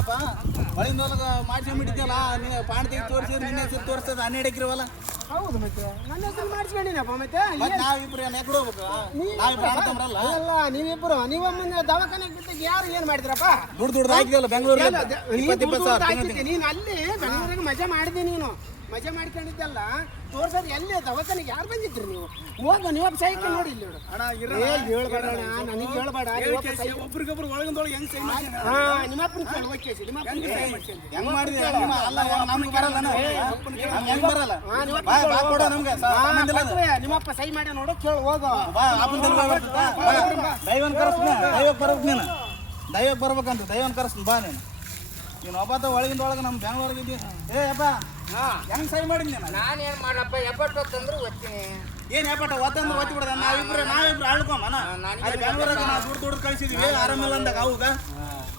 ಅಲ್ಲಪ್ಪ ಹೊಳಿಂದೊಳಗ ಮಾಡಿಸ್ಕೊಂಡ್ಬಿಟ್ಟಿದ್ಯಲ್ಲ ನೀ ಪಾಣಿ ತೆಗಿ ತೋರಿಸಿದ್ರೆ ನಿನ್ನ ಹೆಸರು ತೋರಿಸ್ತದ 12 ಎಕರೆ ಹೊಲ. ಹೌದು ಮತ್ತೆ ನನ್ನ ಹೆಸರು ಮಾಡಿಸ್ಕೊಂಡಿನಪ್ಪ ಮತ್ತೆ ನಾವಿಬ್ರು ಏನು ಎಕಡೆ ಹೋಗ್ಬೇಕು? ನಾವಿಬ್ರು ಅಣ್ಣ ಅಲ್ಲ ನೀವಿಬ್ರು ನೀವೊಮ್ಮೆ ದವಾಖಾನೆಗೆ ಬಿಟ್ಟಾಗ ಯಾರು ಏನ್ ಮಾಡಿದ್ರಪ್ಪ? ದುಡ್ಡು ಹಾಕಿದಲ್ಲ ಬೆಂಗಳೂರಲ್ಲಿ 20-20 ನೀನು ಅಲ್ಲಿ ಬೆಂಗಳೂರಿಗೆ ಮಜಾ ಮಾಡಿದೆ. ನೀನು ಮಜಾ ಮಾಡ್ಕೊಂಡಿದ್ದಲ್ಲ ತೋರ್ಸೋದು ಎಲ್ಲಿ ದವಾಖಾನೆಗೆ ಯಾರು ಬಂದಿದ್ರಿ ನೀವು? ಹೋಗ ನೀವು ಸೈಕಲ್ ನೋಡಿ ಇಲ್ಲಿ ನೋಡು. ಹೇಳ್ಬೇಡ ನನಗೆ ಹೇಳ್ಬೇಡ. ಒಬ್ರಿಗೊಬ್ರು ಒಳಗೊಂದೊಳಗೆ ಹೆಂಗ್ ಸೈ ಮಾಡಿ ನಿಮ್ಮ ಅಪ್ಪನ ಕೇಳಿ ಓಕೆ ನಿಮ್ಮ ಹೆಂಗ್ ಮಾಡಿದ್ರಿ? ಅಲ್ಲ ನಮ್ಗೆ ಬರಲ್ಲ ಹೆಂಗ್ ಬರಲ್ಲ ಕೊಡ ನಮ್ಗೆ ನಿಮ್ಮಪ್ಪ ಸೈ ಮಾಡಿ ನೋಡು ಕೇಳಿ ಹೋಗ. ದೈವನ್ ಕರೆಸ್ತೀನಿ ದೈವಕ್ಕೆ ಬರ್ಬೇಕು ನೀನು ದೈವಕ್ಕೆ ಬರ್ಬೇಕಂತ ದೈವನ್ ಕರೆಸ್ತೀನಿ ಬಾ ನೀನು ಒಬ್ಬತ್ತ ಒಳಗಿಂದ ಒಳಗೆ ನಮ್ಮ ಬೆಂಗಳೂರಿಗೆ ಇದ್ದೀವಿ. ಅಪ್ಪ ಹೆಂಗ್ ಸೈ ಮಾಡಿದ್ ನೀನು? ನಾನೇನ್ ಮಾಡಪ್ಪ ಎಪ್ಪಟ್ಟು ತಂದ್ರು ಓದ್ತೀನಿ. ಏನ್ ಎಪ್ಪಟ್ಟ ಒತ್ತಂದ್ರೆ ಒತ್ತಿ ಬಿಡದ ನಾವಿಬ್ರು ಆಳ್ಕೊಮ್ಮನ ಅಲ್ಲಿ ಬೆಂಗಳೂರಾಗ ನಾವು ದುಡ್ಡು ಕಳಿಸಿದ್ವಿ ಆರಾಮಿಲ್ಲ ಅಂದಾಗ ಅವಾಗ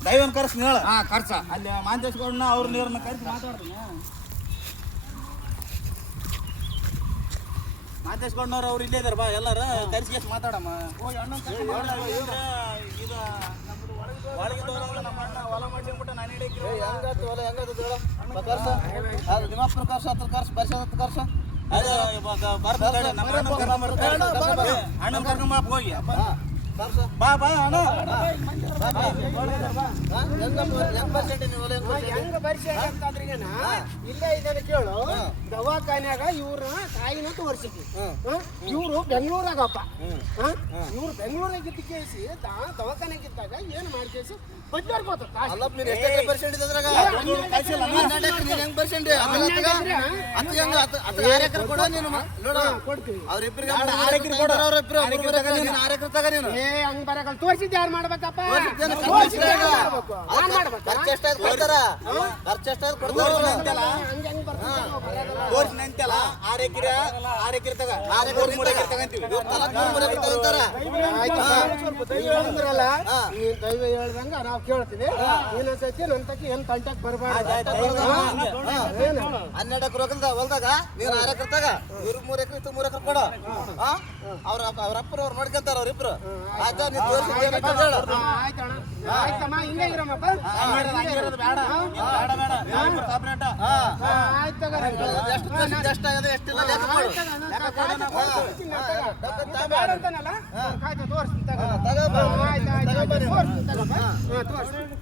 ದೈವನ್ ಕರೆಸ್ತೀನಿ ಹೇಳ. ಖರ್ಚ ಅಲ್ಲಿ ಮಾಂತೇಶ್ಗೌಡನ ಅವ್ರ ನೀರನ್ನ ಕರೆಸಿ ಮಾತಾಡ್ತೀನಿ. ಮಾಂತೇಶ್ಗೌಡನವ್ರು ಅವ್ರು ಇಲ್ಲೇ ಇದಾರ ಬಾ ಎಲ್ಲಾರ ಕರೆಸಿ ಮಾತಾಡಮ್ಮ. ಇದು ಒಳಗಿದ್ದವ್ರಲ್ಲ ನಮ್ಮ ಅಣ್ಣ ಹೊಲ ಮಾಡ್ಸಿಬಿಟ್ಟು ನಾನು ಹಿಡಿಯಕ್ರಿ ಹೆಂಗತ್ತು ಹೊಲ ಹೆಂಗತ್ತು ಅದು ನಿಮ್ಮಪ್ಪನ ಕರ್ಸ ಹತ್ರ ಕರ್ಸ ಬರ್ಸದ ಕರ್ಸ ಅದು ಬರ್ತಾರೆ ನಮ್ಮ ಅಣ್ಣನ ಕರ್ಕೊಂಬ ಹೋಗಿ ಬಾ ಬಾ ಅಣ್ಣ ಹೆಂಗ ಪರಿಚಯ ಅಂತಂದ್ರಿಗೇನ ಇಲ್ಲೇ ಇದ್ದಾನೆ ಕೇಳು. ದವಾಖಾನ್ಯಾಗ ಇವ್ರ ತಾಯಿನ ತೋರ್ಸಿದ್ವಿ. ಇವ್ರು ಬೆಂಗಳೂರಾಗಪ್ಪ ಇವ್ರು ಬೆಂಗಳೂರಾಗಿದ್ದ ಕೇಸಿ ದವಾಖಾನೆಗಿದ್ದಾಗ ಏನ್ ಮಾಡ್ಕೇಸಿ ಬದ್ಲಾರ್ಬೋದು. ಹಂಗ್ ಬರಕಲ್ ತೋರ್ಸಿದ್ ಯಾರು ಮಾಡ್ಬೇಕಪ್ಪ? ತೋರ್ಸಿನಂತೆಲ್ಲ 6 ಎಕರೆ ತಗ 3 ಎಕರೆ ತಗಂತೀವಿ. ಹೇಳಿದ್ರಲ್ಲ ನೀನ್ ದೈವ ಹೇಳ್ದಂಗ ನಾವ್ ಕೇಳ್ತೀವಿ. ಇನ್ನೊಂದ್ಸತಿ ನನ್ ತಕ್ಕ ಏನ್ ಕಾಂಟ್ಯಾಕ್ಟ್ ಬರಬಾರ್ದು. 12 ಎಕರೆ ಹೊಲ್ದಾಗ ನೀನ್ 6 ಎಕರೆ ತಗ ಇವ್ರು 3 ಎಕರೆ 3 ಎಕರೆ ಕೊಡು. ಅವ್ರ ಅಪ್ಪರು ಅವ್ರು ಮಾಡ್ಕೊಂತಾರ ಅವ್ರಿಬ್ರು. ಆಯ್ತಾ ನೀನ್ ಆಯ್ತಣ್ಣ ಆಯ್ತಮ್ಮ ಹಿಂಗೆ ಇರಮ್ಮಪ್ಪ. ತೋರಿಸ್ತೀನಿ